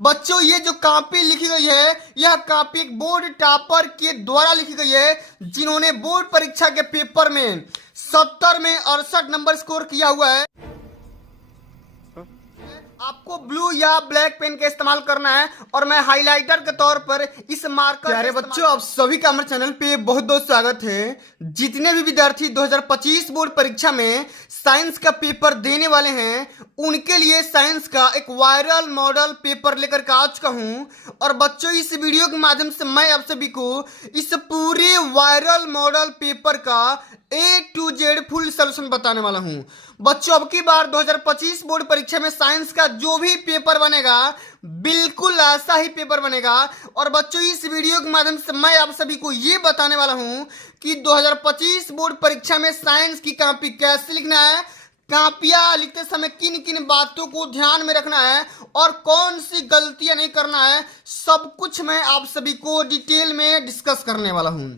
बच्चों ये जो कॉपी लिखी गई है, यह कॉपी एक बोर्ड टॉपर के द्वारा लिखी गई है, जिन्होंने बोर्ड परीक्षा के पेपर में 70 में 68 नंबर स्कोर किया हुआ है। आपको ब्लू या ब्लैक पेन का इस्तेमाल करना है और मैं हाइलाइटर के तौर पर इस मार्कर। प्यारे बच्चों, आप सभी का हमारे चैनल पे बहुत बहुत स्वागत है। जितने भी विद्यार्थी 2025 बोर्ड परीक्षा में साइंस का पेपर देने वाले हैं, उनके लिए साइंस का एक वायरल मॉडल पेपर लेकर के आ चुका हूं। और बच्चों, इस वीडियो के माध्यम से मैं आप सभी को इस पूरे वायरल मॉडल पेपर का A to Z full solution बताने वाला हूं। बच्चों, अब की बार 2025 बोर्ड परीक्षा में साइंस का जो भी पेपर बनेगा, बिल्कुल ऐसा ही पेपर बनेगा। और बच्चों, इस वीडियो के माध्यम से मैं आप सभी को ये बताने वाला हूं कि 2025 बोर्ड परीक्षा में साइंस की कॉपी कैसे लिखना है, कॉपियां लिखते समय किन किन बातों को ध्यान में रखना है और कौन सी गलतियां नहीं करना है, सब कुछ मैं आप सभी को डिटेल में डिस्कस करने वाला हूं।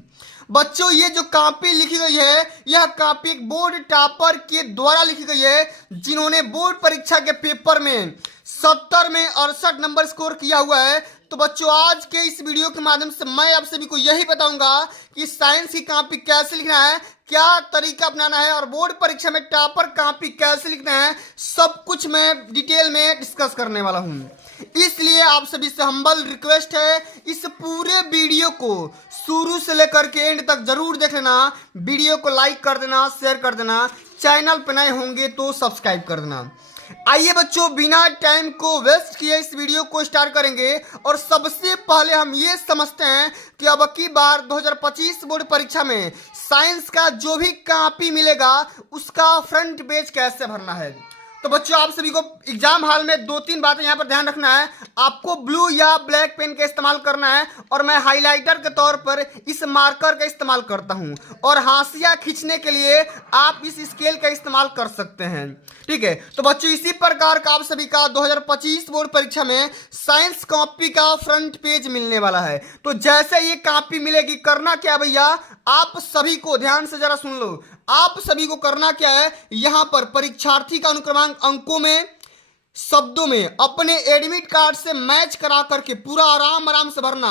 बच्चों, ये जो कॉपी लिखी गई है, यह कॉपी एक बोर्ड टॉपर के द्वारा लिखी गई है, जिन्होंने बोर्ड परीक्षा के पेपर में 70 में 68 नंबर स्कोर किया हुआ है। तो बच्चों, आज के इस वीडियो के माध्यम से मैं आप सभी को यही बताऊंगा कि साइंस की कॉपी कैसे लिखना है, क्या तरीका अपनाना है और बोर्ड परीक्षा में टॉपर कॉपी कैसे लिखना है, सब कुछ मैं डिटेल में डिस्कस करने वाला हूं। इसलिए आप सभी से हम्बल रिक्वेस्ट है, इस पूरे वीडियो को शुरू से लेकर के एंड तक जरूर देख लेना। वीडियो को लाइक कर देना, शेयर कर देना, चैनल पर नए होंगे तो सब्सक्राइब कर देना। आइए बच्चों, बिना टाइम को वेस्ट किए इस वीडियो को स्टार्ट करेंगे। और सबसे पहले हम ये समझते हैं कि अब की बार 2025 बोर्ड परीक्षा में साइंस का जो भी कॉपी मिलेगा, उसका फ्रंट पेज कैसे भरना है। तो बच्चों, आप सभी को एग्जाम हॉल में 2-3 बातें यहाँ पर ध्यान रखना है। आपको ब्लू या ब्लैक पेन का इस्तेमाल करना है और मैं हाइलाइटर के तौर पर इस मार्कर का इस्तेमाल करता हूँ। और हाशिया खींचने के लिए आप इस स्केल का इस्तेमाल कर सकते हैं। ठीक है, तो बच्चों, इसी प्रकार का आप सभी का 2025 बोर्ड परीक्षा में साइंस कॉपी का फ्रंट पेज मिलने वाला है। तो जैसे ये कॉपी मिलेगी, करना क्या भैया, आप सभी को ध्यान से जरा सुन लो। आप सभी को करना क्या है, यहां पर परीक्षार्थी का अनुक्रमांक अंकों में, शब्दों में अपने एडमिट कार्ड से मैच करा करके पूरा आराम आराम से भरना।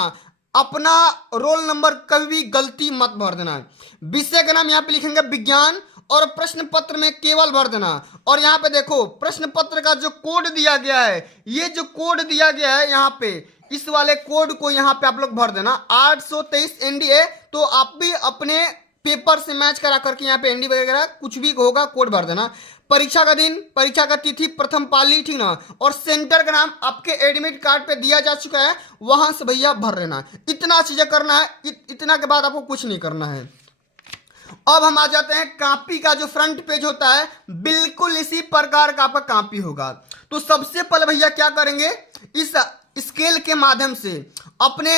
अपना रोल नंबर कभी भी गलती मत भर देना। विषय का नाम यहां पे लिखेंगे विज्ञान और प्रश्न पत्र में केवल भर देना। और यहां पे देखो, प्रश्न पत्र का जो कोड दिया गया है, ये जो कोड दिया गया है यहां पे, इस वाले कोड को यहां पे आप लोग भर देना, 823 NDA। तो आप भी अपने पेपर से मैच करा करके यहाँ पे एनडी वगैरह कुछ भी होगा कोड भर देना। परीक्षा का दिन, परीक्षा का तिथि, प्रथम पाली, ठीक ना, और सेंटर का नाम आपके एडमिट कार्ड पे दिया जा चुका है, वहां से भैया भर लेना। इतना चीजें करना है, इतना के बाद आपको कुछ नहीं करना है। अब हम आ जाते हैं, कॉपी का जो फ्रंट पेज होता है, बिल्कुल इसी प्रकार का आपका कॉपी होगा। तो सबसे पहले भैया क्या करेंगे, इस स्केल के माध्यम से अपने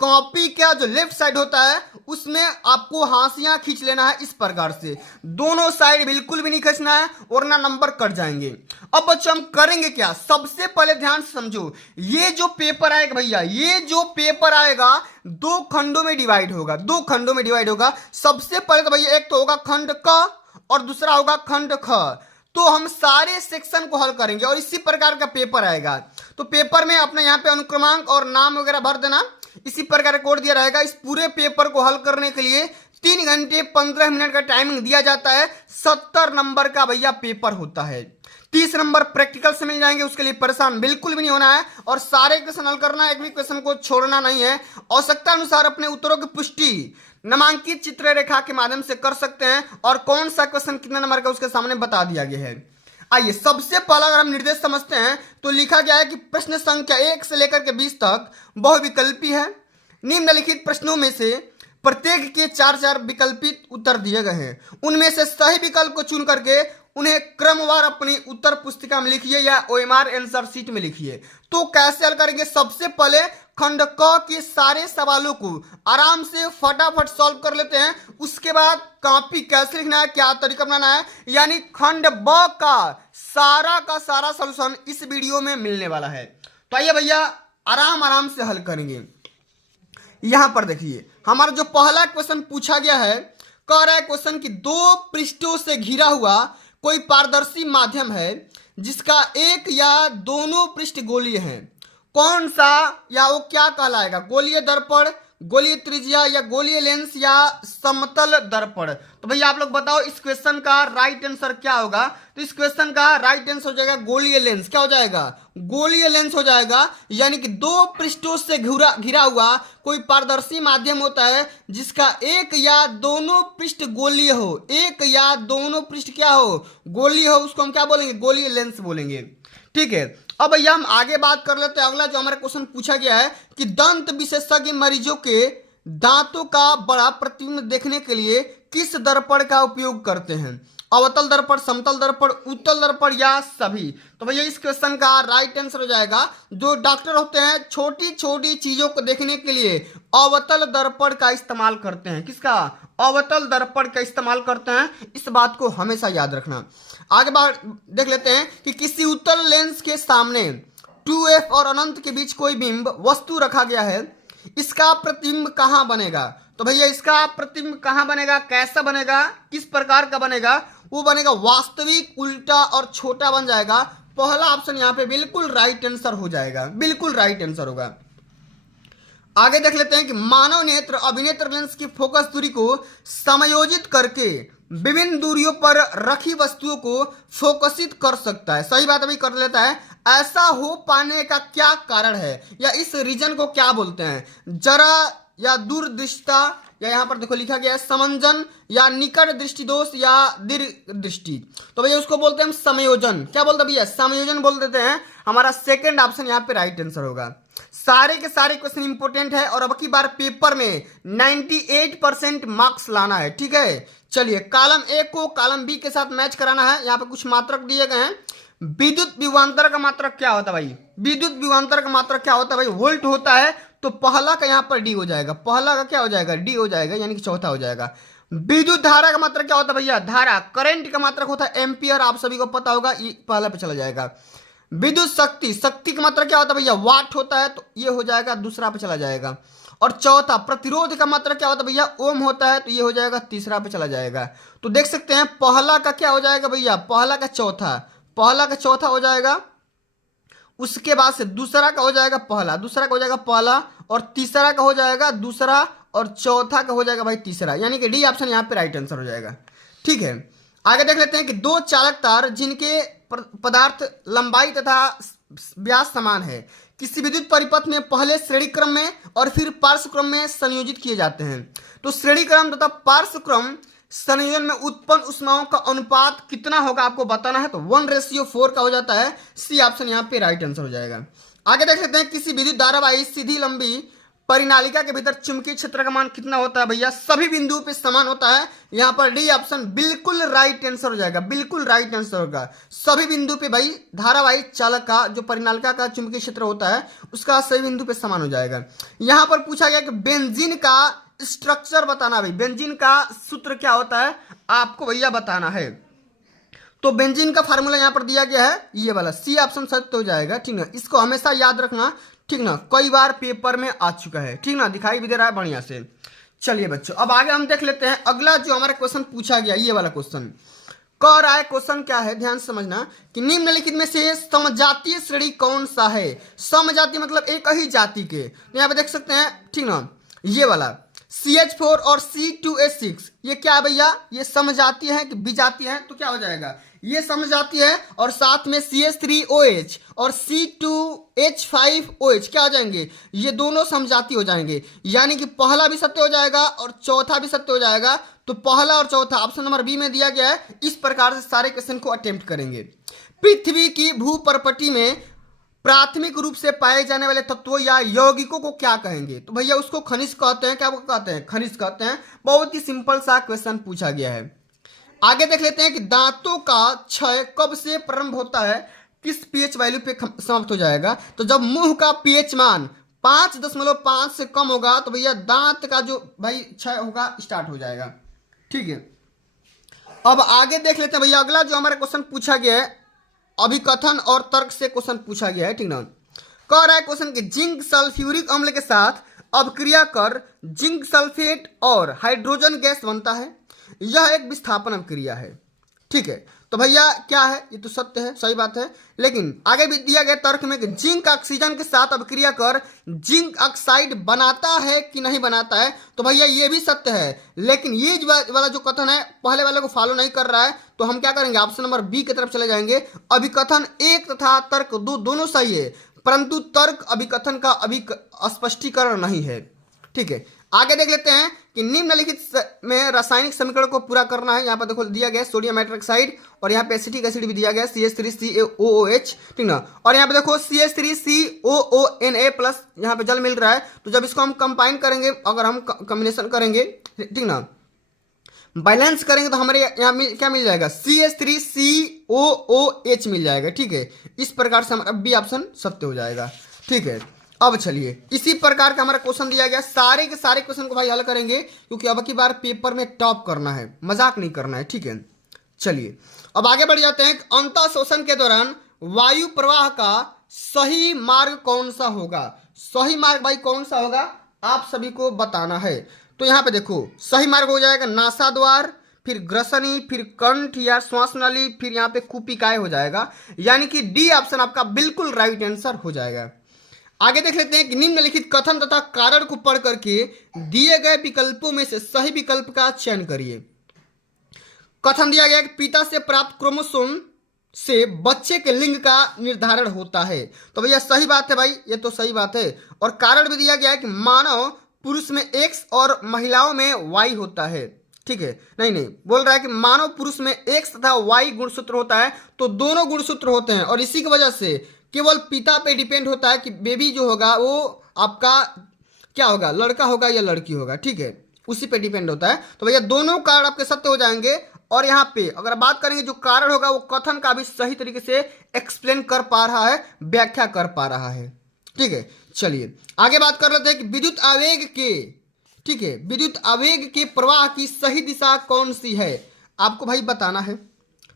कॉपी का जो लेफ्ट साइड होता है, उसमें आपको हाशियां खींच लेना है इस प्रकार से। दोनों साइड बिल्कुल भी नहीं खींचना है, वरना नंबर कट जाएंगे। अब बच्चों, हम करेंगे क्या, सबसे पहले ध्यान से समझो। ये जो पेपर आएगा भैया, ये जो पेपर आएगा 2 खंडों में डिवाइड होगा, 2 खंडों में डिवाइड होगा। सबसे पहले तो भैया एक तो होगा खंड क और दूसरा होगा खंड ख। तो हम सारे सेक्शन को हल करेंगे और इसी प्रकार का पेपर आएगा। तो पेपर में अपने यहाँ पे अनुक्रमांक और नाम वगैरह भर देना, इसी प्रकार का कोड दिया रहेगा। इस पूरे पेपर को हल करने के लिए 3 घंटे 15 मिनट का टाइमिंग दिया जाता है। 70 नंबर का भैया पेपर होता है। 30 नंबर प्रैक्टिकल से मिल जाएंगे, उसके लिए परेशान बिल्कुल भी नहीं होना है और सारे क्वेश्चन हल करना है, एक भी क्वेश्चन को छोड़ना नहीं है। आवश्यकता अनुसार अपने उत्तरों की पुष्टि नामांकित चित्र रेखा के माध्यम से कर सकते हैं और कौन सा क्वेश्चन कितने नंबर का उसके सामने बता दिया गया है। आइए, सबसे पहला अगर हम निर्देश समझते हैं तो लिखा गया है कि प्रश्न संख्या 1 से लेकर के 20 तक बहुविकल्पी है। निम्नलिखित प्रश्नों में से प्रत्येक के 4-4 विकल्पित उत्तर दिए गए हैं। उनमें से सही विकल्प को चुन करके उन्हें क्रमवार अपनी उत्तर पुस्तिका में लिखिए या OMR आंसर शीट में लिखिए। तो कैसे हल करेंगे, सबसे पहले खंड क के सारे सवालों को आराम से फटाफट सॉल्व कर लेते हैं। उसके बाद कॉपी कैसे लिखना है, क्या तरीका अपनाना है, यानी खंड ब का सारा सॉल्यूशन इस वीडियो में मिलने वाला है। तो आइए भैया, आराम आराम से हल करेंगे। यहां पर देखिए, हमारा जो पहला क्वेश्चन पूछा गया है, कह रहा है क्वेश्चन की 2 पृष्ठों से घिरा हुआ कोई पारदर्शी माध्यम है जिसका एक या दोनों पृष्ठ गोलीय हैं। कौन सा या वो क्या कहलाएगा, गोलीय दर्पण, गोलीय त्रिज्या या गोलीय लेंस या समतल दर्पण। तो भैया आप लोग बताओ इस क्वेश्चन का राइट आंसर क्या होगा। तो इस क्वेश्चन का राइट आंसर हो जाएगा गोलीय लेंस। क्या हो जाएगा, गोलीय लेंस हो जाएगा। यानी कि दो पृष्ठों से घिरा हुआ कोई पारदर्शी माध्यम होता है जिसका एक या दोनों पृष्ठ गोलीय हो, एक या दोनों पृष्ठ क्या हो, गोलीय हो, उसको हम क्या बोलेंगे, गोलीय लेंस बोलेंगे। ठीक है, अब भैया हम आगे बात कर लेते हैं। अगला जो हमारा क्वेश्चन पूछा गया है कि दंत विशेषज्ञ मरीजों के दांतों का बड़ा प्रतिबिंब देखने के लिए किस दर्पण का उपयोग करते हैं, अवतल दर्पण, समतल दर्पण, उत्तल दर्पण या सभी। तो भैया इस क्वेश्चन का राइट आंसर हो जाएगा, जो डॉक्टर होते हैं छोटी छोटी चीजों को देखने के लिए अवतल दर्पण का इस्तेमाल करते हैं। किसका, अवतल दर्पण का इस्तेमाल करते हैं। इस बात को हमेशा याद रखना। आगे बात देख लेते हैं कि किसी उत्तल लेंस के सामने 2f और अनंत के बीच कोई बिंब वस्तु रखा गया है, इसका प्रतिबिंब कहाँ बनेगा। तो भैया इसका प्रतिबिंब कहाँ बनेगा, कैसा बनेगा, किस प्रकार का बनेगा, वो बनेगा वास्तविक, उल्टा और छोटा बन जाएगा। पहला ऑप्शन यहाँ पे बिल्कुल राइट आंसर हो जाएगा, बिल्कुल राइट आंसर होगा। आगे देख लेते हैं कि मानव नेत्र अभिनेत्र लेंस की फोकस दूरी को समायोजित करके विभिन्न दूरियों पर रखी वस्तुओं को फोकसित कर सकता है। सही बात अभी कर लेता है। ऐसा हो पाने का क्या कारण है या इस रीजन को क्या बोलते हैं, जरा या दूरदृष्टता, या यहाँ पर देखो लिखा गया है समंजन, या निकट दृष्टि दोष, या दीर्घ दृष्टि। तो भैया उसको बोलते हैं हम समायोजन। क्या बोलते हैं भैया, समायोजन बोल देते हैं। हमारा सेकंड ऑप्शन यहाँ पे राइट आंसर होगा। सारे के सारे क्वेश्चन इंपोर्टेंट है और अब की बार पेपर में 98% मार्क्स लाना है। ठीक है, चलिए कॉलम ए को कॉलम बी के साथ मैच कराना है। यहाँ पे कुछ मात्रक दिए गए हैं। विद्युत विभवांतर का मात्रक क्या होता है भाई, विद्युत विभवांतर का मात्रक क्या होता है भाई, वोल्ट होता है। तो पहला का यहाँ पर डी हो जाएगा, पहला का क्या हो जाएगा, डी हो जाएगा, यानी कि चौथा हो जाएगा। विद्युत धारा का मात्रक क्या होता है भैया, धारा, करंट का मात्रक होता है एम्पियर, आप सभी को पता होगा, ये पहला पे चला जाएगा। विद्युत शक्ति, शक्ति का मात्रक क्या होता है भैया, वाट होता है, तो ये हो जाएगा, दूसरा पे चला जाएगा। और चौथा प्रतिरोध का मात्रक क्या होता है भैया, ओम होता है, तो ये हो जाएगा, तीसरा पे चला जाएगा। तो देख सकते हैं पहला का क्या हो जाएगा भैया, पहला का चौथा, पहला का चौथा हो जाएगा। उसके बाद से दूसरा का हो जाएगा पहला, दूसरा का हो जाएगा पहला, और तीसरा का हो जाएगा दूसरा, और चौथा का हो जाएगा भाई तीसरा, यानी कि डी ऑप्शन यहाँ पे राइट आंसर हो जाएगा। ठीक है, आगे देख लेते हैं कि दो चालक तार जिनके पदार्थ लंबाई तथा व्यास समान है किसी विद्युत परिपथ में पहले श्रेणी क्रम में और फिर पार्श्व क्रम में संयोजित किए जाते हैं। तो श्रेणी क्रम तथा पार्श्व क्रम संयोजन में उत्पन्न ऊष्माओं का अनुपात कितना होगा आपको बताना है। तो 1:4 का हो जाता है। सी ऑप्शन यहाँ पे राइट आंसर हो जाएगा। आगे देख लेते हैं किसी विद्युत धारावाही सीधी लंबी परिनालिका के भीतर चुंबकीय क्षेत्र का मान कितना होता है भैया, सभी बिंदुओं पे समान होता है। यहाँ पर डी ऑप्शन बिल्कुल राइट आंसर हो जाएगा, बिल्कुल राइट आंसर होगा। सभी बिंदु पे भाई धारावाही चालक का जो परिनालिका का चुंबकीय क्षेत्र होता है उसका सभी बिंदु पे समान हो जाएगा। यहाँ पर पूछा गया कि बेंजीन का स्ट्रक्चर बताना, भाई बेंजीन का सूत्र क्या होता है आपको भैया बताना है। तो बेंजीन का फार्मूला यहाँ पर दिया गया है, ये वाला सी ऑप्शन सत्य हो जाएगा। ठीक है, इसको हमेशा याद रखना, ठीक ना, कई बार पेपर में आ चुका है, ठीक ना, दिखाई भी दे रहा है बढ़िया से। चलिए बच्चों अब आगे हम देख लेते हैं अगला जो हमारा क्वेश्चन पूछा गया, ये वाला क्वेश्चन कह रहा है। क्वेश्चन क्या है ध्यान से समझना कि निम्नलिखित में से समजातीय श्रेणी कौन सा है। समजातीय मतलब एक ही जाति के, तो यहाँ पे देख सकते हैं, ठीक ना, ये वाला CH4 और C2H6 ये क्या है भैया, ये समजातीय है कि विजातीय है, तो क्या हो जाएगा, ये समजातीय है। और साथ में CH3OH और C2H5OH क्या हो जाएंगे, ये दोनों समजातीय हो जाएंगे, यानी कि पहला भी सत्य हो जाएगा और चौथा भी सत्य हो जाएगा। तो पहला और चौथा ऑप्शन नंबर बी में दिया गया है। इस प्रकार से सारे क्वेश्चन को अटेम्प्ट करेंगे। पृथ्वी की भूपर्पटी में प्राथमिक रूप से पाए जाने वाले तत्वों या यौगिकों को क्या कहेंगे। तो भैया उसको खनिज कहते हैं। क्या कहते हैं, खनिज कहते हैं। बहुत ही सिंपल सा क्वेश्चन पूछा गया है। आगे देख लेते हैं कि दांतों का क्षय कब से प्रारंभ होता है, किस पीएच वैल्यू पे समाप्त हो जाएगा। तो जब मुंह का पीएच मान 5.5 से कम होगा तो भैया दांत का जो भाई क्षय होगा स्टार्ट हो जाएगा। ठीक है, अब आगे देख लेते हैं भैया अगला जो हमारा क्वेश्चन पूछा गया है, अभिकथन और तर्क से क्वेश्चन पूछा गया है। ठीक ना, कह रहा है क्वेश्चन कि जिंक सल्फ्यूरिक अम्ल के साथ अभिक्रिया कर जिंक सल्फेट और हाइड्रोजन गैस बनता है। यह एक विस्थापन अभिक्रिया है। ठीक है, तो भैया क्या है, ये तो सत्य है, सही बात है। लेकिन आगे भी दिया गया तर्क में कि जिंक ऑक्सीजन के साथ अभिक्रिया कर जिंक ऑक्साइड बनाता है कि नहीं बनाता है, तो भैया ये भी सत्य है। लेकिन ये वाला जो कथन है पहले वाले को फॉलो नहीं कर रहा है, तो हम क्या करेंगे, ऑप्शन नंबर बी की तरफ चले जाएंगे। अभिकथन एक तथा तर्क दो दोनों सही है, परंतु तर्क अभिकथन का अभी स्पष्टीकरण नहीं है। ठीक है, आगे देख लेते हैं कि निम्नलिखित में रासायनिक समीकरण को पूरा करना है। यहाँ पर देखो दिया गया सोडियम हाइड्रोक्साइड और यहाँ पे एसिटिक एसिड भी दिया गया CH3CaOOH, ठीक ना। और यहाँ पे देखो CH3COONA प्लस यहाँ पे जल मिल रहा है, तो जब इसको हम कंबाइन करेंगे, अगर हम कॉम्बिनेशन करेंगे, ठीक ना, बैलेंस करेंगे, तो हमारे यहाँ क्या मिल जाएगा, CH3COOH मिल जाएगा। ठीक है, इस प्रकार से हमारा बी ऑप्शन सत्य हो जाएगा। ठीक है, अब चलिए इसी प्रकार का हमारा क्वेश्चन दिया गया, सारे के सारे क्वेश्चन को भाई हल करेंगे, क्योंकि अब की बार पेपर में टॉप करना है, मजाक नहीं करना है। ठीक है, चलिए अब आगे बढ़ जाते हैं। अंतः शोषण के दौरान वायु प्रवाह का सही मार्ग कौन सा होगा? सही मार्ग भाई कौन सा होगा, आप सभी को बताना है। तो यहाँ पे देखो सही मार्ग हो जाएगा नासा द्वार, फिर ग्रसनी, फिर कंठ या श्वास नली, फिर यहाँ पे कुपिकाय हो जाएगा, यानी कि डी ऑप्शन आपका बिल्कुल राइट आंसर हो जाएगा। आगे देख लेते हैं कि निम्नलिखित कथन तथा कारण को पढ़ करके दिए गए विकल्पों में से सही विकल्प का चयन करिए। कथन दिया गया कि पिता से प्राप्त क्रोमोसोम से बच्चे के लिंग का निर्धारण होता है, तो भैया सही बात है भाई, ये तो सही बात है। और कारण भी दिया गया है कि मानव पुरुष में X और महिलाओं में Y होता है। ठीक है, नहीं बोल रहा है कि मानव पुरुष में X तथा Y गुणसूत्र होता है, तो दोनों गुणसूत्र होते हैं, और इसी की वजह से केवल पिता पे डिपेंड होता है कि बेबी जो होगा वो आपका क्या होगा, लड़का होगा या लड़की होगा। ठीक है, उसी पे डिपेंड होता है। तो भैया दोनों कारण आपके सत्य हो जाएंगे। और यहाँ पे अगर बात करेंगे जो कारण होगा वो कथन का भी सही तरीके से एक्सप्लेन कर पा रहा है, व्याख्या कर पा रहा है। ठीक है, चलिए आगे बात कर लेते हैं कि विद्युत आवेग के, ठीक है, विद्युत आवेग के प्रवाह की सही दिशा कौन सी है, आपको भाई बताना है।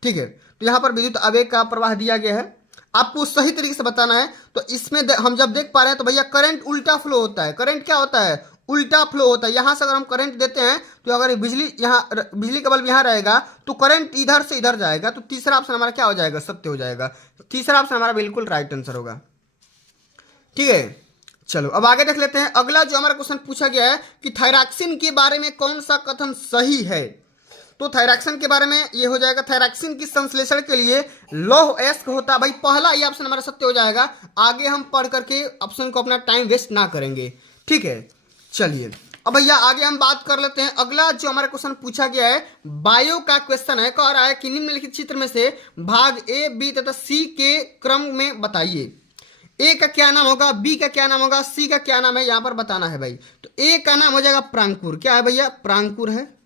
ठीक है, तो यहाँ पर विद्युत आवेग का प्रवाह दिया गया है, आपको सही तरीके से बताना है। तो इसमें हम जब देख पा रहे हैं तो भैया करंट उल्टा फ्लो होता है। करंट क्या होता है, उल्टा फ्लो होता है। यहाँ से अगर हम करंट देते हैं तो अगर बिजली यहाँ बिजली का बल्ब यहाँ रहेगा तो करंट इधर से इधर जाएगा, तो तीसरा ऑप्शन हमारा क्या हो जाएगा, सत्य हो जाएगा। तीसरा ऑप्शन हमारा बिल्कुल राइट आंसर होगा। ठीक है, चलो अब आगे देख लेते हैं। अगला जो हमारा क्वेश्चन पूछा गया है कि थायरॉक्सिन के बारे में कौन सा कथन सही है, तो थायरॉक्सिन के बारे में ये हो जाएगा, थायरॉक्सिन की संश्लेषण के लिए लौह अयस्क होता है। भाई पहला ये ऑप्शन हमारा सत्य हो जाएगा। आगे हम पढ़ करके ऑप्शन को अपना टाइम वेस्ट ना करेंगे। ठीक है, चलिए अब भैया आगे हम बात कर लेते हैं। अगला जो हमारा क्वेश्चन पूछा गया है बायो का क्वेश्चन है, कह रहा है कि निम्नलिखित चित्र में से भाग ए, बी तथा सी के क्रम में बताइए। ए का क्या नाम होगा, बी का क्या नाम होगा, सी का क्या नाम है, यहां पर बताना है भाई। तो ए का नाम हो जाएगा प्रांकुर, क्या है भैया, प्रांकुर है।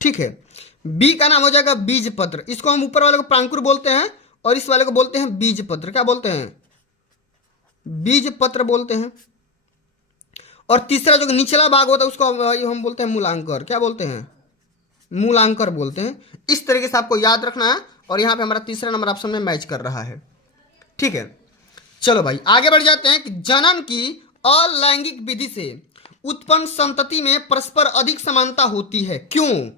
ठीक है, बी का नाम हो जाएगा बीज पत्र, इसको हम ऊपर वाले को प्रांकुर बोलते हैं और इस वाले को बोलते हैं बीज पत्र। क्या बोलते हैं, बीज पत्र बोलते हैं। और तीसरा जो निचला भाग होता है उसको हम बोलते हैं मूलांकर, क्या बोलते हैं, मूलांकर बोलते हैं। इस तरीके से आपको याद रखना है। और यहाँ पे हमारा तीसरा नंबर ऑप्शन में मैच कर रहा है। ठीक है, चलो भाई आगे बढ़ जाते हैं कि जनन की अलैंगिक विधि से उत्पन्न संतति में परस्पर अधिक समानता होती है, क्यों,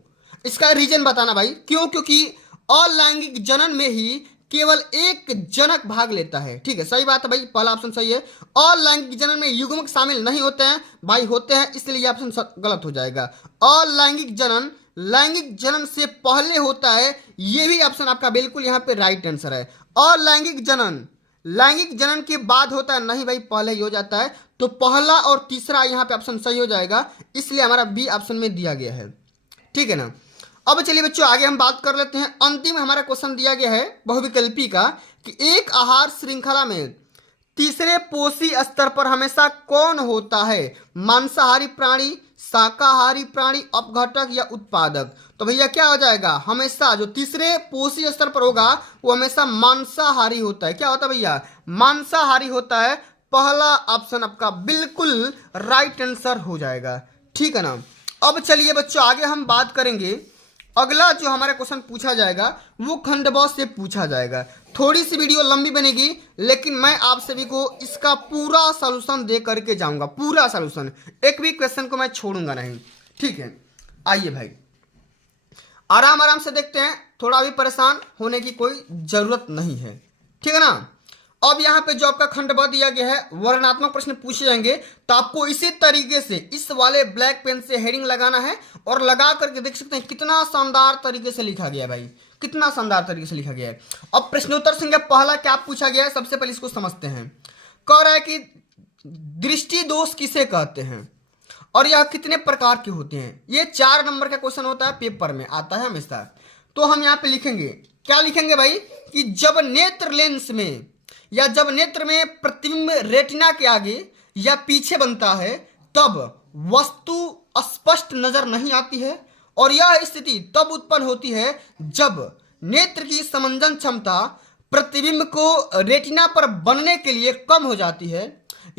इसका रीजन बताना भाई। क्यों, क्योंकि अलैंगिक जनन में ही केवल एक जनक भाग लेता है। ठीक है, सही बात है भाई, पहला ऑप्शन सही है। अलैंगिक जनन में युग्मक शामिल नहीं होते हैं भाई, होते हैं, इसलिए यह ऑप्शन गलत हो जाएगा। अलैंगिक जनन लैंगिक जनन से पहले होता है, यह भी ऑप्शन आपका बिल्कुल यहाँ पे राइट आंसर है। अलैंगिक जनन लैंगिक जनन के बाद होता है, नहीं भाई पहले ही हो जाता है। तो पहला और तीसरा यहाँ पे ऑप्शन सही हो जाएगा, इसलिए हमारा बी ऑप्शन में दिया गया है। ठीक है ना। अब चलिए बच्चों आगे हम बात कर लेते हैं। अंतिम हमारा क्वेश्चन दिया गया है बहुविकल्पी का कि एक आहार श्रृंखला में तीसरे पोषी स्तर पर हमेशा कौन होता है, मांसाहारी प्राणी, शाकाहारी प्राणी, अपघटक या उत्पादक। तो भैया क्या हो जाएगा, हमेशा जो तीसरे पोषी स्तर पर होगा वो हमेशा मांसाहारी होता है। क्या होता है भैया, मांसाहारी होता है। पहला ऑप्शन आपका बिल्कुल राइट आंसर हो जाएगा। ठीक है ना। अब चलिए बच्चों आगे हम बात करेंगे। अगला जो हमारा क्वेश्चन पूछा जाएगा वो खंड ब से पूछा जाएगा। थोड़ी सी वीडियो लंबी बनेगी, लेकिन मैं आप सभी को इसका पूरा सॉल्यूशन दे करके जाऊंगा, पूरा सॉल्यूशन, एक भी क्वेश्चन को मैं छोड़ूंगा नहीं। ठीक है, आइए भाई आराम आराम से देखते हैं, थोड़ा भी परेशान होने की कोई जरूरत नहीं है, ठीक है ना। अब यहाँ पे जो आपका खंड ब दिया गया है, वर्णनात्मक प्रश्न पूछे जाएंगे, तो आपको इसी तरीके से इस वाले ब्लैक पेन से हेडिंग लगाना है और लगा करके देख सकते हैं कितना शानदार तरीके से लिखा गया है भाई, कितना शानदार तरीके से लिखा गया है। अब प्रश्नोत्तर संख्या पहला क्या पूछा गया है, सबसे पहले इसको समझते हैं। कह रहा है कि दृष्टि दोष किसे कहते हैं और यह कितने प्रकार के होते हैं। ये 4 नंबर का क्वेश्चन होता है, पेपर में आता है हमेशा। तो हम यहाँ पे लिखेंगे, क्या लिखेंगे भाई, कि जब नेत्र लेंस में या जब नेत्र में प्रतिबिंब रेटिना के आगे या पीछे बनता है तब वस्तु स्पष्ट नजर नहीं आती है, और यह स्थिति तब उत्पन्न होती है जब नेत्र की समंजन क्षमता प्रतिबिंब को रेटिना पर बनने के लिए कम हो जाती है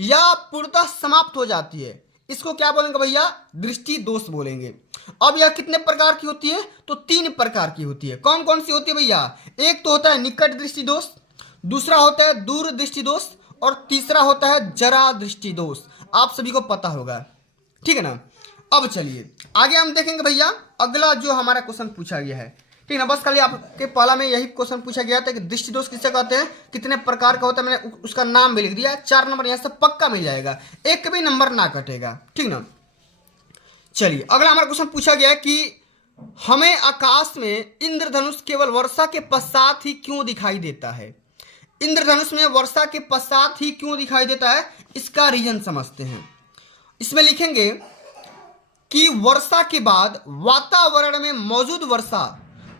या पूर्णतः समाप्त हो जाती है। इसको क्या बोलेंगे भैया, दृष्टि दोष बोलेंगे। अब यह कितने प्रकार की होती है, तो 3 प्रकार की होती है। कौन कौन सी होती है भैया, एक तो होता है निकट दृष्टि दोष, दूसरा होता है दूर दृष्टि दोष, और तीसरा होता है जरा दृष्टि दोष। आप सभी को पता होगा, ठीक है ना। अब चलिए आगे हम देखेंगे भैया, अगला जो हमारा क्वेश्चन पूछा गया है, ठीक है ना। बस खाली आपके पहला में यही क्वेश्चन पूछा गया था कि दृष्टि दोष किसे कहते हैं, कितने प्रकार का होता है, मैंने उसका नाम भी लिख दिया। 4 नंबर यहाँ से पक्का मिल जाएगा, एक भी नंबर ना कटेगा, ठीक ना। चलिए अगला हमारा क्वेश्चन पूछा गया है कि हमें आकाश में इंद्रधनुष केवल वर्षा के पश्चात ही क्यों दिखाई देता है। इंद्रधनुष में वर्षा के पश्चात ही क्यों दिखाई देता है, इसका रीजन समझते हैं। इसमें लिखेंगे कि वर्षा के बाद वातावरण में मौजूद वर्षा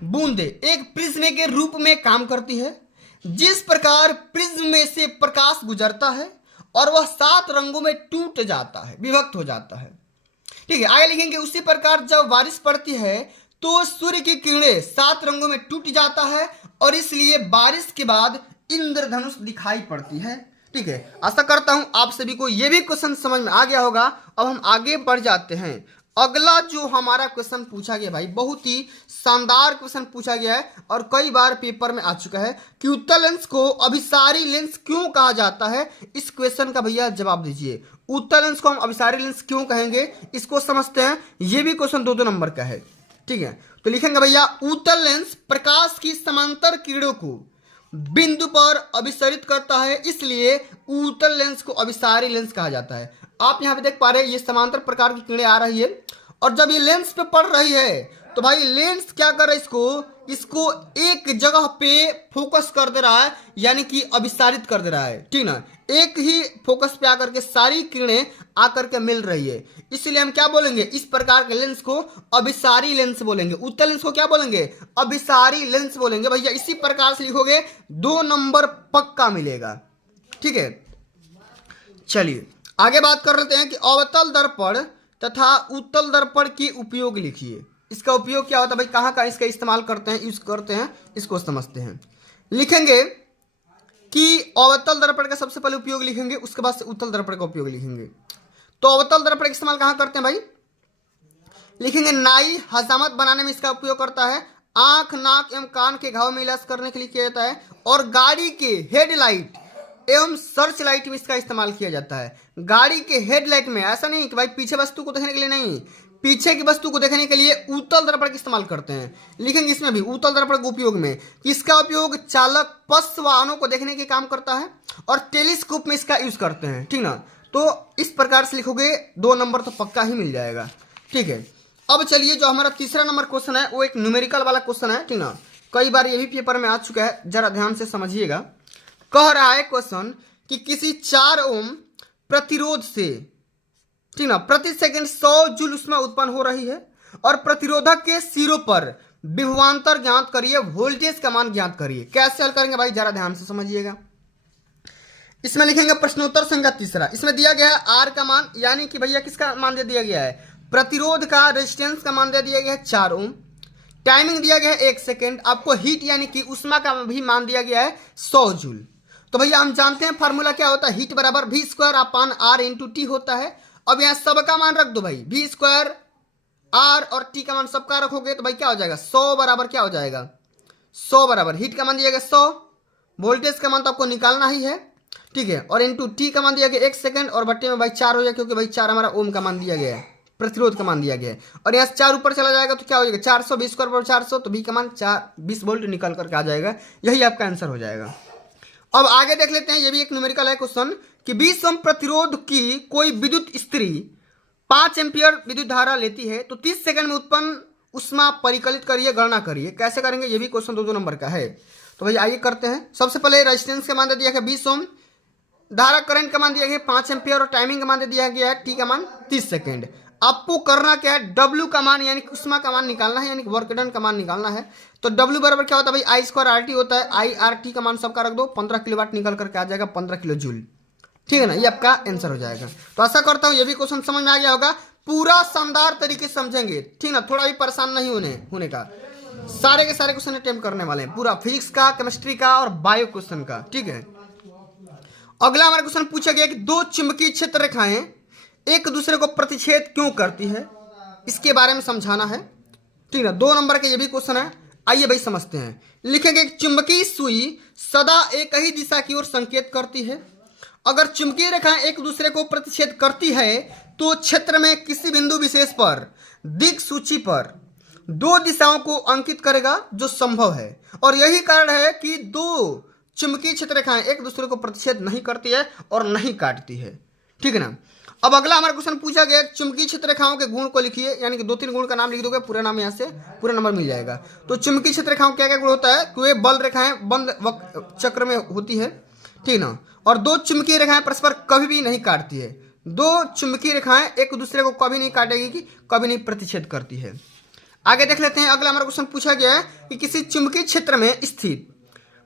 बूंदे एक प्रिज्म के रूप में काम करती है। जिस प्रकार प्रिज्म में से प्रकाश गुजरता है और वह 7 रंगों में टूट जाता है, विभक्त हो जाता है, ठीक है। आगे लिखेंगे उसी प्रकार जब बारिश पड़ती है तो सूर्य की किरणें 7 रंगों में टूट जाता है और इसलिए बारिश के बाद इंद्रधनुष दिखाई पड़ती है, ठीक है। आशा करता हूं आप सभी को यह भी क्वेश्चन समझ में आ गया होगा। अब हम आगे बढ़ जाते हैं। अगला जो हमारा क्वेश्चन पूछा गया भाई, बहुत ही शानदार क्वेश्चन पूछा गया है और कई बार पेपर में आ चुका है कि उत्तल लेंस को अभिसारी लेंस क्यों कहा जाता है। इस क्वेश्चन का भैया जवाब दीजिए, उत्तल लेंस को हम अभिसारी लेंस क्यों कहेंगे, इसको समझते हैं। ये भी क्वेश्चन 2-2 नंबर का है, ठीक है। तो लिखेंगे भैया, उत्तल लेंस प्रकाश की समांतर किरणों को बिंदु पर अभिसरित करता है, इसलिए उत्तल लेंस को अभिसारी लेंस कहा जाता है। आप यहाँ पे देख पा रहे हैं ये समांतर प्रकार की किरणें आ रही है और जब ये लेंस पे पड़ रही है तो भाई लेंस क्या कर रहा है, इसको एक जगह पे फोकस कर दे रहा है, यानी कि अभिसारित कर दे रहा है, ठीक ना। एक ही फोकस पे आकर के सारी किरणें आकर के मिल रही है, इसलिए हम क्या बोलेंगे, इस प्रकार के लेंस को अभिसारी लेंस बोलेंगे। उत्तल लेंस को क्या बोलेंगे, अभिसारी लेंस बोलेंगे भैया। इसी प्रकार से लिखोगे 2 नंबर पक्का मिलेगा, ठीक है। चलिए आगे बात कर लेते हैं कि अवतल दर्पण तथा उत्तल दर्पण के उपयोग लिखिए। इसका उपयोग क्या होता है भाई, कहाँ कहाँ इसका इस्तेमाल करते हैं, यूज करते हैं, इसको समझते हैं। लिखेंगे कि अवतल दर्पण का सबसे पहले उपयोग लिखेंगे, उसके बाद से उत्तल दर्पण का उपयोग लिखेंगे। तो अवतल दर्पण का इस्तेमाल कहाँ करते हैं भाई, लिखेंगे नाई हजामत बनाने में इसका उपयोग करता है, आंख नाक एवं कान के घाव में इलाज करने के लिए किया जाता है, और गाड़ी के हेडलाइट एवं सर्च लाइट में इसका इस्तेमाल किया जाता है। गाड़ी के हेडलाइट में ऐसा नहीं कि भाई पीछे वस्तु को देखने के लिए नहीं, पीछे की वस्तु को देखने के लिए उत्तल दर्पण का इस्तेमाल करते हैं। लिखेंगे इसमें भी उत्तल दर्पण के उपयोग में, इसका उपयोग चालक पथ वाहनों को देखने के काम करता है और टेलीस्कोप में इसका यूज करते हैं, ठीक ना। तो इस प्रकार से लिखोगे 2 नंबर तो पक्का ही मिल जाएगा, ठीक है। अब चलिए जो हमारा तीसरा नंबर क्वेश्चन है वो एक न्यूमेरिकल वाला क्वेश्चन है, ठीक ना। कई बार ये भी पेपर में आ चुका है, जरा ध्यान से समझिएगा। कह रहा है क्वेश्चन कि किसी 4 ओम प्रतिरोध से, ठीक ना, प्रति सेकंड 100 जूल उसमें उत्पन्न हो रही है और प्रतिरोधक के सिरों पर विभवांतर ज्ञात करिए, वोल्टेज का मान ज्ञात करिए। कैसे हल करेंगे भाई, जरा ध्यान से समझिएगा। इसमें लिखेंगे प्रश्नोत्तर संख्या तीसरा, इसमें दिया गया है आर का मान, यानी कि भैया किसका मान दे दिया गया है, प्रतिरोध का, रेजिस्टेंस का मान दे दिया गया है 4 ओम। टाइमिंग दिया गया है 1 सेकेंड। आपको हीट यानी कि उष्मा का भी मान दिया गया है 100 जूल। तो भैया हम जानते हैं फार्मूला क्या होता है, हीट बराबर V²/R/T होता है। अब यहाँ सबका मान रख दो भाई, V² R और T का मान सबका रखोगे तो भाई क्या हो जाएगा, 100 बराबर क्या हो जाएगा, 100 बराबर हीट का मान दिया गया 100, वोल्टेज का मान तो आपको निकालना ही है, ठीक है, और इंटू T का मान दिया गया 1 सेकंड और बट्टे में भाई 4 हो जाए, क्योंकि भाई 4 हमारा ओम का मान दिया गया है, प्रतिरोध का मान दिया गया है। और यहाँ से 4 ऊपर चला जाएगा तो क्या हो जाएगा 400, बी स्क्वायर बराबर 400, तो बी का मान 20 वोल्ट निकल करके आ जाएगा। यही आपका आंसर हो जाएगा। अब आगे देख लेते हैं, ये भी एक न्यूमेरिकल है क्वेश्चन कि 20 ओम प्रतिरोध की कोई विद्युत स्त्री 5 एम्पियर विद्युत धारा लेती है तो 30 सेकंड में उत्पन्न उष्मा परिकलित करिए, गणना करिए। कैसे करेंगे, ये भी क्वेश्चन 2 नंबर का है। तो भाई आइए करते हैं। सबसे पहले रेजिस्टेंस का मान दे दिया गया 20 ओम, धारा करंट का मान दिया गया 5 एम्पियर और टाइमिंग का मान दे दिया गया है टी का मान 30 सेकंड। आपको करना क्या है, डब्ल्यू का मान यानी उष्मा का मान निकालना है, यानी वर्क डन का मान निकालना है। तो डब्ल्यू बराबर क्या होता है भाई, आई स्क्वायर आर टी होता है। आई आर टी का मान सबका रख दो, 15 किलोवाट निकल करके आ जाएगा 15 किलो जूल। ठीक है ना, ये आपका आंसर हो जाएगा। तो आशा करता हूँ ये भी क्वेश्चन समझ में आ गया होगा। पूरा शानदार तरीके से समझेंगे, ठीक ना, थोड़ा भी परेशान नहीं होने का। सारे के सारे क्वेश्चन अटेम्प्ट करने वाले हैं, पूरा फिजिक्स का, केमिस्ट्री का और बायो क्वेश्चन का। ठीक है, अगला हमारा क्वेश्चन पूछा गया कि 2 चुंबकीय क्षेत्र रेखाएं एक दूसरे को प्रतिच्छेद क्यों करती है, इसके बारे में समझाना है। ठीक है, 2 नंबर का ये भी क्वेश्चन है। आइए भाई समझते हैं। लिखेंगे चुंबकीय सुई सदा एक ही दिशा की ओर संकेत करती है। अगर चुंबकीय रेखाएं एक दूसरे को प्रतिच्छेद करती है तो क्षेत्र में किसी बिंदु विशेष पर दिक्सूची पर 2 दिशाओं को अंकित करेगा जो संभव है। और यही कारण है कि 2 चुंबकीय क्षेत्र रेखाएं एक दूसरे को प्रतिच्छेद नहीं करती है और नहीं काटती है। ठीक है ना। अब अगला हमारा क्वेश्चन पूछा गया चुंबकीय क्षेत्र रेखाओं के गुण को लिखिए, यानी कि 2-3 गुण का नाम लिख दोगे, पूरा नाम यहाँ से पूरा नंबर मिल जाएगा। तो चुंबकीय क्षेत्र रेखाओं क्या क्या गुण होता है कि वे बल रेखाएं बंद चक्र में होती है, ठीक ना। और 2 चुंबकीय रेखाएं परस्पर कभी भी नहीं काटती है। 2 चुंबकीय रेखाएं एक दूसरे को कभी नहीं काटेगी, कि कभी नहीं प्रतिच्छेद करती है। आगे देख लेते हैं। अगला हमारा क्वेश्चन पूछा गया है कि किसी चुंबकीय क्षेत्र में स्थित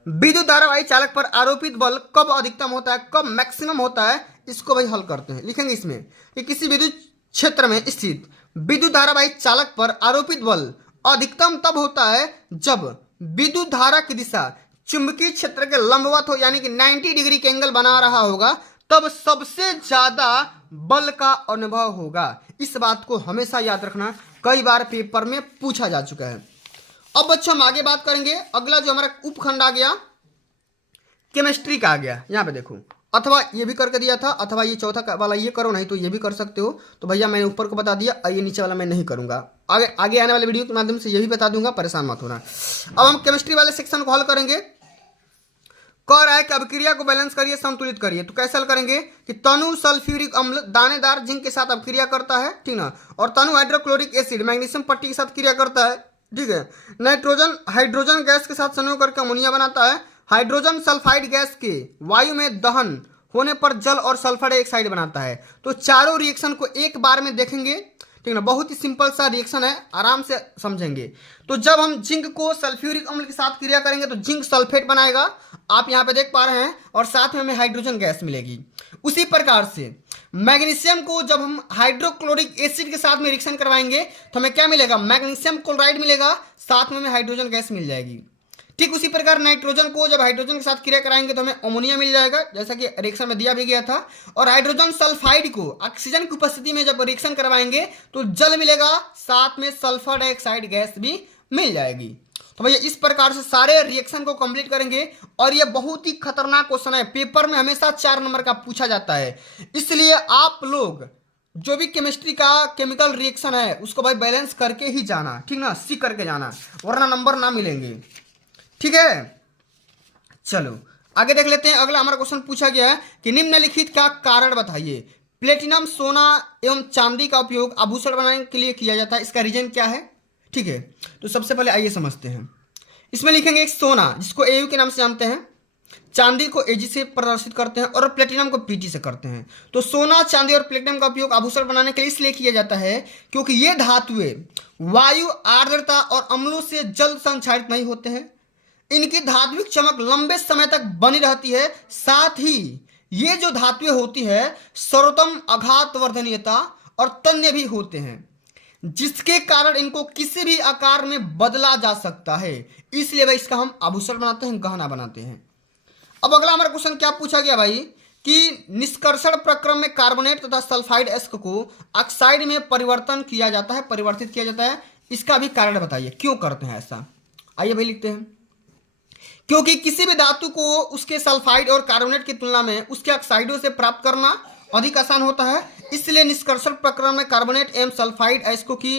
विद्युत धारावाही चालक पर आरोपित बल कब अधिकतम होता है, कब मैक्सिमम होता है, इसको भाई हल करते हैं। लिखेंगे इसमें कि किसी विद्युत क्षेत्र में स्थित विद्युत धारावाही चालक पर आरोपित बल अधिकतम तब होता है जब विद्युत धारा की दिशा चुंबकीय क्षेत्र के लंबवत हो, यानी कि 90 डिग्री के एंगल बना रहा होगा, तब सबसे ज्यादा बल का अनुभव होगा। इस बात को हमेशा याद रखना, कई बार पेपर में पूछा जा चुका है। अब बच्चों हम आगे बात करेंगे। अगला जो हमारा उपखंड आ गया केमिस्ट्री का आ गया, यहां पे देखो, अथवा ये भी करके दिया था, अथवा ये चौथा वाला ये करो, नहीं तो ये भी कर सकते हो। तो भैया मैंने ऊपर को बता दिया, ये नीचे वाला मैं नहीं करूंगा। आगे आने वाले वीडियो के माध्यम से ये भी बता दूंगा, परेशान मत होना। अब हम केमिस्ट्री वाले सेक्शन को हल करेंगे। कह रहा है कि अभिक्रिया को बैलेंस करिए, संतुलित करिए। तो कैसे हल करेंगे कि तनु सल्फ्यूरिक अम्ल दानेदार जिंक के साथ अभिक्रिया करता है, ठीक ना, और तनु हाइड्रोक्लोरिक एसिड मैग्नीशियम पट्टी के साथ क्रिया करता है, ठीक है। नाइट्रोजन हाइड्रोजन गैस के साथ संयोग करके अमोनिया बनाता है। हाइड्रोजन सल्फाइड गैस के वायु में दहन होने पर जल और सल्फर डाइऑक्साइड बनाता है। तो चारों रिएक्शन को एक बार में देखेंगे, ठीक ना, बहुत ही सिंपल सा रिएक्शन है, आराम से समझेंगे। तो जब हम जिंक को सल्फ्यूरिक अम्ल के साथ क्रिया करेंगे तो जिंक सल्फेट बनाएगा, आप यहाँ पे देख पा रहे हैं, और साथ में हमें हाइड्रोजन गैस मिलेगी। उसी प्रकार से मैग्नीशियम को जब हम हाइड्रोक्लोरिक एसिड के साथ में रिएक्शन करवाएंगे तो हमें क्या मिलेगा, मैग्नीशियम क्लोराइड मिलेगा, साथ में हमें हाइड्रोजन गैस मिल जाएगी। ठीक उसी प्रकार नाइट्रोजन को जब हाइड्रोजन के साथ क्रिया कराएंगे तो हमें अमोनिया मिल जाएगा, जैसा कि रिएक्शन में दिया भी गया था। और हाइड्रोजन सल्फाइड को ऑक्सीजन की उपस्थिति में जब रिएक्शन करवाएंगे तो जल मिलेगा, साथ में सल्फर डाइऑक्साइड गैस भी मिल जाएगी। तो भैया इस प्रकार से सारे रिएक्शन को कंप्लीट करेंगे। और ये बहुत ही खतरनाक क्वेश्चन है, पेपर में हमेशा 4 नंबर का पूछा जाता है। इसलिए आप लोग जो भी केमिस्ट्री का केमिकल रिएक्शन है उसको भाई बैलेंस करके ही जाना, ठीक ना, सीख करके जाना, वरना नंबर ना मिलेंगे, ठीक है। चलो आगे देख लेते हैं। अगला हमारा क्वेश्चन पूछा गया है कि निम्नलिखित का कारण बताइए। प्लेटिनम, सोना एवं चांदी का उपयोग आभूषण बनाने के लिए किया जाता है, इसका रीजन क्या है, ठीक है। तो सबसे पहले आइए समझते हैं। इसमें लिखेंगे एक सोना जिसको एयू के नाम से जानते हैं, चांदी को एजी से प्रदर्शित करते हैं, और प्लेटिनम को पीटी से करते हैं। तो सोना, चांदी और प्लेटिनम का उपयोग आभूषण बनाने के लिए इसलिए किया जाता है क्योंकि ये धातुएं वायु, आर्द्रता और अम्लों से जल्द संक्षारित नहीं होते हैं। इनकी धात्विक चमक लंबे समय तक बनी रहती है। साथ ही ये जो धातुएं होती है सर्वोत्तम आघात वर्धनीयता और तन्य भी होते हैं, जिसके कारण इनको किसी भी आकार में बदला जा सकता है। इसलिए भाई इसका हम आभूषण बनाते हैं, गहना बनाते हैं। अब अगला हमारा क्वेश्चन क्या पूछा गया भाई कि निष्कर्षण प्रक्रम में कार्बोनेट तथा सल्फाइड एस्क को ऑक्साइड में परिवर्तित किया जाता है। इसका भी कारण बताइए, क्यों करते हैं ऐसा। आइए भाई लिखते हैं। क्योंकि किसी भी धातु को उसके सल्फाइड और कार्बोनेट की तुलना में उसके ऑक्साइडों से प्राप्त करना अधिक आसान होता है, इसलिए निष्कर्षण प्रकरण में कार्बोनेट एवं सल्फाइड अयस्कों की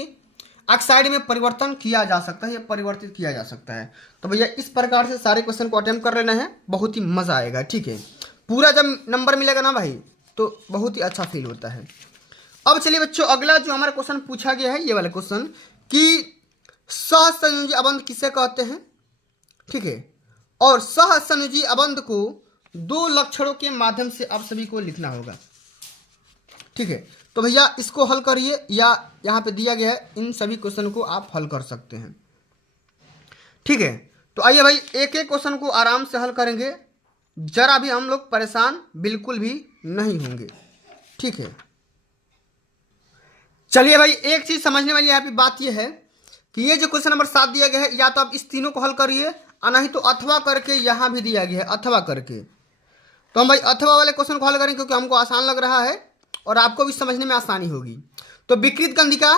ऑक्साइड में परिवर्तन किया जा सकता है या परिवर्तित किया जा सकता है। तो भैया इस प्रकार से सारे क्वेश्चन को अटेम्प्ट कर लेना है, बहुत ही मजा आएगा। ठीक है, पूरा जब नंबर मिलेगा ना भाई तो बहुत ही अच्छा फील होता है। अब चलिए बच्चों, अगला जो हमारा क्वेश्चन पूछा गया है ये वाला क्वेश्चन कि सहसंयोजी अबंध किसे कहते हैं। ठीक है, और सहसंयोजी अबंध को दो लक्षणों के माध्यम से आप सभी को लिखना होगा। ठीक है, तो भैया इसको हल करिए या यहाँ पे दिया गया है, इन सभी क्वेश्चन को आप हल कर सकते हैं। ठीक है, तो आइए भाई एक एक क्वेश्चन को आराम से हल करेंगे, जरा भी हम लोग परेशान बिल्कुल भी नहीं होंगे। ठीक है, चलिए भाई एक चीज समझने वाली यहाँ पे बात यह है कि ये जो क्वेश्चन नंबर 7 दिया गया है, या तो आप इस तीनों को हल करिए और नहीं तो अथवा करके यहाँ भी दिया गया है अथवा करके। तो हम भाई अथवा वाले क्वेश्चन को हल करेंगे क्योंकि हमको आसान लग रहा है और आपको भी समझने में आसानी होगी। तो विकृत गंधिका,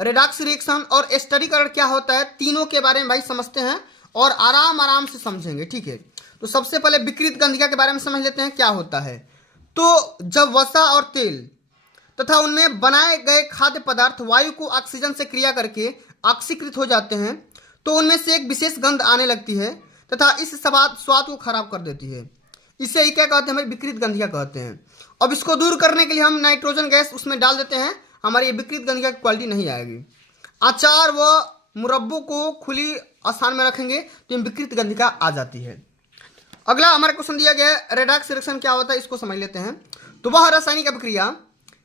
रेडॉक्स रिएक्शन और एस्टरीकरण क्या होता है, तीनों के बारे में भाई समझते हैं और आराम आराम से समझेंगे। ठीक है, तो सबसे पहले विकृत गंधिका के बारे में समझ लेते हैं क्या होता है। तो जब वसा और तेल तथा उनमें बनाए गए खाद्य पदार्थ वायु को ऑक्सीजन से क्रिया करके ऑक्सीकृत हो जाते हैं तो उनमें से एक विशेष गंध आने लगती है तथा इस स्वाद को खराब कर देती है। इसे ही क्या कहते हैं भाई, विकृत गंधिका कहते हैं। अब इसको दूर करने के लिए हम नाइट्रोजन गैस उसमें डाल देते हैं, हमारी ये विकृत गंधिका की क्वालिटी नहीं आएगी। अचार व मुरब्बों को खुली स्थान में रखेंगे तो विकृत गंधिका आ जाती है। अगला हमारा क्वेश्चन दिया गया है रेडॉक्स रिएक्शन क्या होता है, इसको समझ लेते हैं। तो वह रासायनिक अभिक्रिया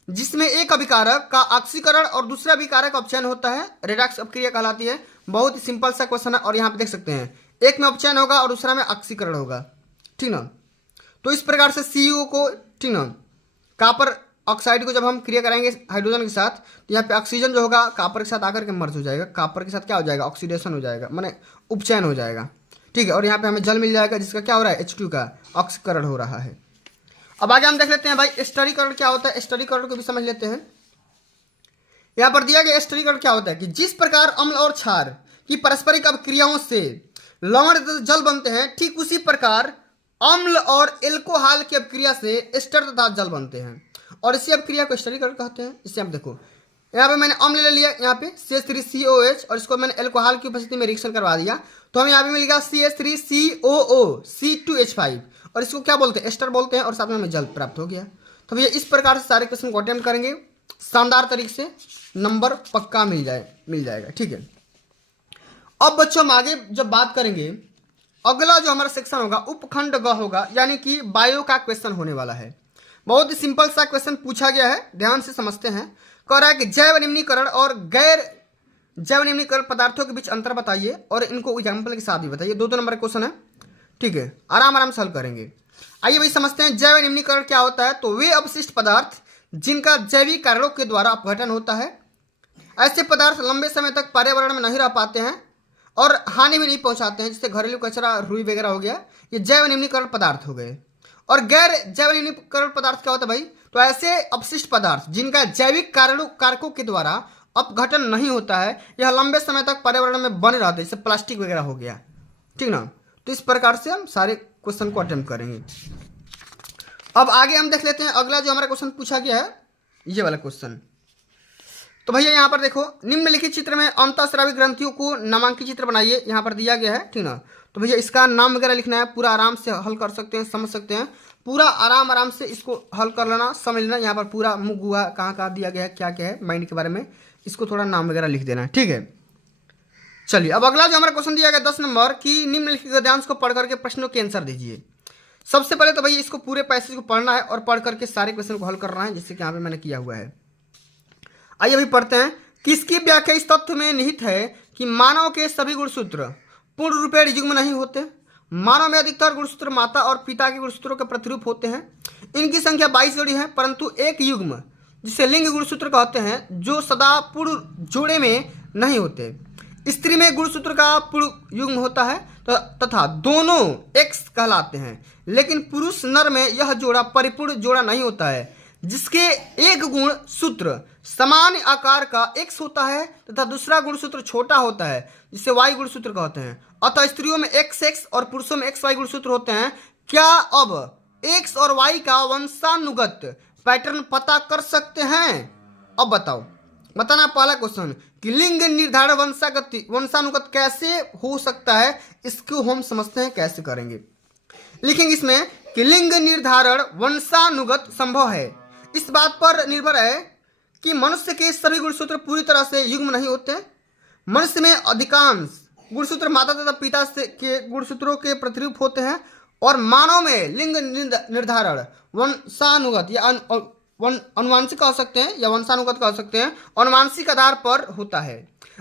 जिसमें एक अभिकारक का ऑक्सीकरण और दूसरे अभिकारक का अपचयन होता है, रेडॉक्स अभिक्रिया कहलाती है। बहुत ही सिंपल सा क्वेश्चन है और यहाँ पे देख सकते हैं एक में अपचयन होगा और दूसरा में ऑक्सीकरण होगा। ठीक ना, तो इस प्रकार से CO को, ठीक ना, कॉपर ऑक्साइड को जब हम क्रिया कराएंगे हाइड्रोजन के साथ तो यहाँ पे ऑक्सीजन जो होगा कॉपर के साथ आकर के मर्ज हो जाएगा, कॉपर के साथ क्या हो जाएगा, ऑक्सीडेशन हो जाएगा, माने उपचयन हो जाएगा। ठीक है, और यहाँ पे हमें जल मिल जाएगा जिसका क्या हो रहा है, H2 का ऑक्सीकरण हो रहा है। अब आगे हम देख लेते हैं भाई एस्टरीकरण क्या होता है, एस्टरीकरण को भी समझ लेते हैं। यहाँ पर दिया गया एस्टरीकरण क्या होता है कि जिस प्रकार अम्ल और क्षार की पारस्परिक अभिक्रियाओं से लवण तथा जल बनते हैं, ठीक उसी प्रकार अम्ल और एल्कोहल की अभिक्रिया से एस्टर तथा जल बनते हैं और इसी अभिक्रिया को एस्टरीकरण कहते हैं। इससे आप देखो यहाँ पे मैंने अम्ल ले लिया, यहाँ पे CH3COH और इसको मैंने एल्कोहल की उपस्थिति में रिएक्शन करवा दिया तो हमें यहाँ पे मिल गया CH3COO C2H5 और इसको क्या बोलते हैं, एस्टर बोलते हैं और साथ में हमें जल प्राप्त हो गया। तो भैया इस प्रकार से सारे क्वेश्चन को अटेम्प्ट करेंगे, शानदार तरीके से नंबर पक्का मिल जाएगा। ठीक है, अब बच्चों हम आगे जब बात करेंगे अगला जो हमारा सेक्शन होगा उपखंड ग होगा, यानी कि बायो का क्वेश्चन होने वाला है। बहुत ही सिंपल सा क्वेश्चन पूछा गया है, ध्यान से समझते हैं। कह रहा है कि जैव निम्नीकरण और गैर जैव निम्नीकरण पदार्थों के बीच अंतर बताइए और इनको एग्जाम्पल के साथ भी बताइए। 2 नंबर का क्वेश्चन है। ठीक है, आराम आराम से हल करेंगे। आइए भाई समझते हैं जैव निम्नीकरण क्या होता है। तो वे अवशिष्ट पदार्थ जिनका जैविक कारणों के द्वारा अपघटन होता है, ऐसे पदार्थ लंबे समय तक पर्यावरण में नहीं रह पाते हैं और हानि भी नहीं पहुंचाते हैं, जैसे घरेलू कचरा, रुई वगैरह हो गया, ये जैव निम्नीकरण पदार्थ हो गए। और गैर जैव निम्नीकरण पदार्थ क्या होता है भाई, तो ऐसे अपशिष्ट पदार्थ जिनका जैविक कारकों के द्वारा अपघटन नहीं होता है, यह लंबे समय तक पर्यावरण में बने रहते हैं, जैसे प्लास्टिक वगैरह हो गया। ठीक ना, तो इस प्रकार से हम सारे क्वेश्चन को अटेम्प्ट करेंगे। अब आगे हम देख लेते हैं अगला जो हमारा क्वेश्चन पूछा गया है, ये वाला क्वेश्चन। तो भैया यहाँ पर देखो निम्नलिखित चित्र में अंतःस्रावी ग्रंथियों को नामांकित चित्र बनाइए, यहाँ पर दिया गया है। ठीक ना, तो भैया इसका नाम वगैरह लिखना है, पूरा आराम से हल कर सकते हैं, समझ सकते हैं, पूरा आराम से इसको हल कर लेना, समझ लेना। यहाँ पर पूरा मुख हुआ कहाँ कहाँ दिया गया है, क्या क्या है माइंड के बारे में, इसको थोड़ा नाम वगैरह लिख देना है। ठीक है, चलिए अब अगला जो हमारा क्वेश्चन दिया गया 10 नंबर की निम्नलिखित गद्यांश को पढ़ करके प्रश्नों के आंसर दीजिए। सबसे पहले तो भैया इसको पूरे पैसेज को पढ़ना है और पढ़ करके सारे क्वेश्चन को हल करना है, जैसे कि यहाँ पे मैंने किया हुआ है। आइए अभी पढ़ते हैं। किसकी व्याख्या इस तथ्य में निहित है कि मानव के सभी गुणसूत्र पूर्ण रूपेण युग्म नहीं होते। मानव में अधिकतर गुणसूत्र माता और पिता के गुणसूत्रों के प्रतिरूप होते हैं। इनकी संख्या 22 जोड़ी है, परंतु एक युग्म जिसे लिंग गुणसूत्र कहते हैं जो सदा पूर्ण जोड़े में नहीं होते। स्त्री में गुणसूत्र का पूर्ण युग्म होता है तथा दोनों एक्स कहलाते हैं, लेकिन पुरुष नर में यह जोड़ा परिपूर्ण जोड़ा नहीं होता है, जिसके एक गुण सूत्र समान आकार का एक्स होता है तथा दूसरा गुणसूत्र छोटा होता है, जिसे वाई गुणसूत्र कहते हैं। अतः स्त्रियों में एक्स एक्स और पुरुषों में एक्स वाई गुणसूत्र होते हैं। क्या अब एक्स और वाई का वंशानुगत पैटर्न पता कर सकते हैं? अब बताओ, बताना पहला क्वेश्चन कि लिंग निर्धारण वंशानुगत कैसे हो सकता है, इसको हम समझते हैं कैसे करेंगे। लिखेंगे इसमें कि लिंग निर्धारण वंशानुगत संभव है। इस बात पर निर्भर है कि मनुष्य के सभी गुणसूत्र पूरी तरह से युग्म नहीं होते। मनुष्य में अधिकांश गुणसूत्र माता तथा पिता से के गुणसूत्रों के प्रतिरूप होते हैं और मानव में लिंग निर्धारण वंशानुगत या अनुवांशिक कह सकते हैं या वंशानुगत कह सकते हैं, अनुवांशिक आधार पर होता है।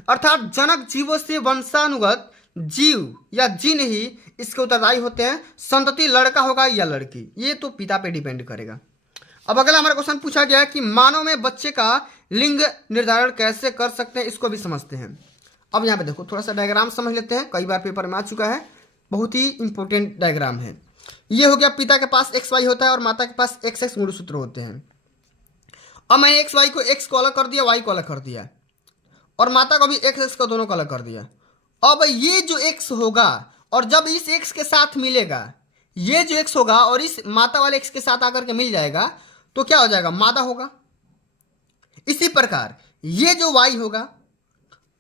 अर्थात जनक जीवों से वंशानुगत जीव या जीन ही इसके उत्तरदायी होते हैं। संतति लड़का होगा या लड़की, ये तो पिता पे डिपेंड करेगा। अब अगला हमारा क्वेश्चन पूछा गया है कि मानव में बच्चे का लिंग निर्धारण कैसे कर सकते हैं, इसको भी समझते हैं। अब यहाँ पे देखो, थोड़ा सा डायग्राम समझ लेते हैं, कई बार पेपर में आ चुका है, बहुत ही इंपॉर्टेंट डायग्राम है। ये हो गया, पिता के पास XY होता है और माता के पास XX गुणसूत्र होते हैं। अब मैंने XY को X को अलग कर दिया, Y को अलग कर दिया और माता को भी XX को दोनों को अलग कर दिया। अब ये जो X होगा और जब इस X के साथ मिलेगा, ये जो X होगा और इस माता वाले X के साथ आकर के मिल जाएगा तो क्या हो जाएगा, मादा होगा। इसी प्रकार ये जो Y होगा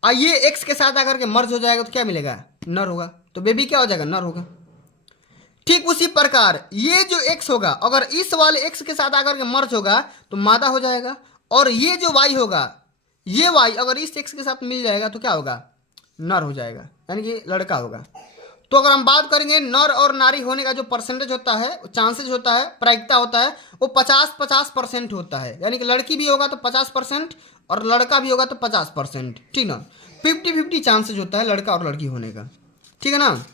और ये X के साथ आकर के मर्ज हो जाएगा तो क्या मिलेगा, नर होगा। तो बेबी क्या हो जाएगा, नर होगा। ठीक उसी प्रकार ये जो X होगा अगर इस वाले X के साथ आकर के मर्ज होगा तो मादा हो जाएगा, और ये जो Y होगा, ये Y अगर इस X के साथ मिल जाएगा तो क्या होगा, नर हो जाएगा, यानी कि लड़का होगा। तो अगर हम बात करेंगे नर और नारी होने का जो परसेंटेज होता है, चांसेज होता है, प्रायिकता होता है, वो 50-50% होता है। यानी कि लड़की भी होगा तो 50% और लड़का भी होगा तो 50%, ठीक ना। 50-50 चांसेज होता है लड़का और लड़की होने का, ठीक है ना।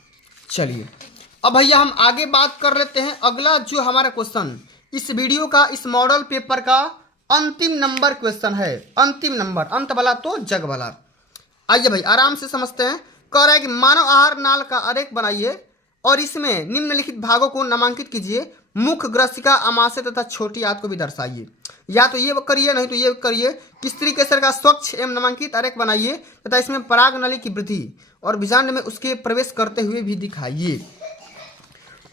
चलिए अब भैया हम आगे बात कर लेते हैं। अगला जो हमारा क्वेश्चन इस वीडियो का, इस मॉडल पेपर का अंतिम नंबर क्वेश्चन है। अंतिम नंबर, अंत भला तो जग भला। आइए भाई आराम से समझते हैं। कह रहा है कि मानव आहार नाल का आरेख बनाइए और इसमें निम्नलिखित भागों को नामांकित कीजिए। मुख, ग्रसिका, आमाशय तथा छोटी आंत को भी दर्शाइए। या तो ये करिए, नहीं तो ये करिए कि स्त्री केसर का स्वच्छ एवं नामांकित आरेख बनाइए तथा इसमें पराग नली की वृद्धि और बीजांड में उसके प्रवेश करते हुए भी दिखाइए।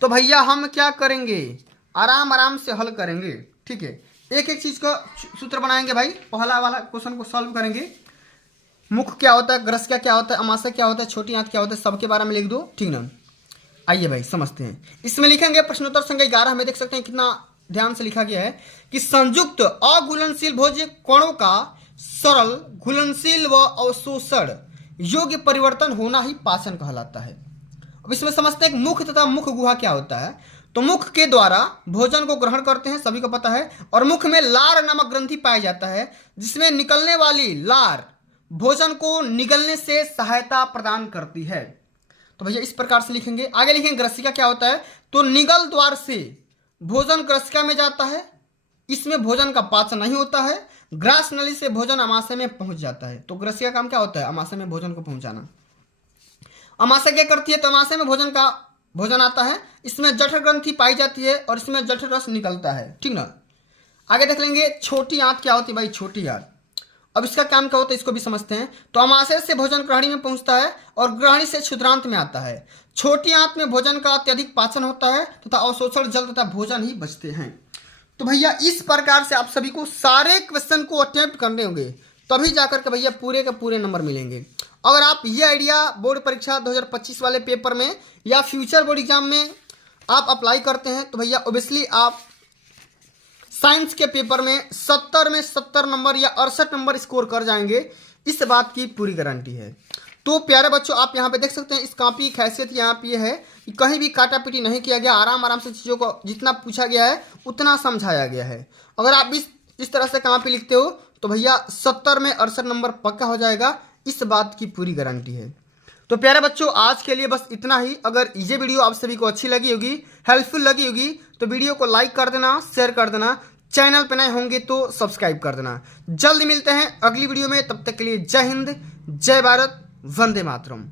तो भैया हम क्या करेंगे, आराम आराम से हल करेंगे, ठीक है। एक एक चीज का सूत्र बनाएंगे भाई। पहला वाला क्वेश्चन को सॉल्व करेंगे। मुख क्या होता है, ग्रसिका क्या होता है, आमाशय क्या होता है, छोटी आंत क्या होता है, सबके बारे में लिख दो, ठीक ना। आइए भाई समझते हैं। इसमें लिखेंगे प्रश्नोत्तर संख्या 11 में, देख सकते हैं कितना ध्यान से लिखा गया है कि संयुक्त अघुलनशील भोज्य कणों का सरल घुलनशील व अवशोषण योग्य परिवर्तन होना ही पाचन कहलाता है। अब इसमें समझते हैं मुख तथा मुख गुहा क्या होता है। तो मुख के द्वारा भोजन को ग्रहण करते हैं, सभी को पता है, और मुख में लार नामक ग्रंथि पाया जाता है जिसमें निकलने वाली लार भोजन को निगलने से सहायता प्रदान करती है। तो भैया इस प्रकार से लिखेंगे। आगे लिखेंगे ग्रसिका क्या होता है। तो निगल द्वार से भोजन ग्रसिका में जाता है, इसमें भोजन का पाचन नहीं होता है। ग्रास नली से भोजन आमाशय में पहुंच जाता है। तो ग्रसिका काम क्या होता है, आमाशय में भोजन को पहुंचाना। आमाशय क्या करती है, तो आमाशय में भोजन आता है, इसमें जठर ग्रंथि पाई जाती है और इसमें जठर रस निकलता है, ठीक ना। आगे देख लेंगे छोटी आंत क्या होती है भाई, छोटी आंत। अब इसका काम क्या होता है इसको भी समझते हैं। तो आमाशय से भोजन ग्रहणी में पहुंचता है और ग्रहणी से क्षुद्रांत में आता है। छोटी आंत में भोजन का अत्यधिक पाचन होता है तथा अवशोषण जल तथा भोजन ही बचते हैं। तो भैया इस प्रकार से आप सभी को सारे क्वेश्चन को अटेम्प्ट करने होंगे, तभी जाकर के भैया पूरे के पूरे नंबर मिलेंगे। अगर आप ये आइडिया बोर्ड परीक्षा 2025 वाले पेपर में या फ्यूचर बोर्ड एग्जाम में आप अप्लाई करते हैं तो भैया ओबियसली आप साइंस के पेपर में 70 में 70 नंबर या 68 नंबर स्कोर कर जाएंगे, इस बात की पूरी गारंटी है। तो प्यारे बच्चों आप यहाँ पे देख सकते हैं इस कॉपी की हैसियत यहाँ पे है कि कहीं भी काटा पीटी नहीं किया गया, आराम आराम से चीज़ों को जितना पूछा गया है उतना समझाया गया है। अगर आप इस तरह से कॉपी लिखते हो तो भैया 70 में 68 नंबर पक्का हो जाएगा, इस बात की पूरी गारंटी है। तो प्यारे बच्चों आज के लिए बस इतना ही। अगर ये वीडियो आप सभी को अच्छी लगी होगी, हेल्पफुल लगी होगी तो वीडियो को लाइक कर देना, शेयर कर देना, चैनल पे नए होंगे तो सब्सक्राइब कर देना। जल्द मिलते हैं अगली वीडियो में, तब तक के लिए जय हिंद, जय भारत, वंदे मातरम।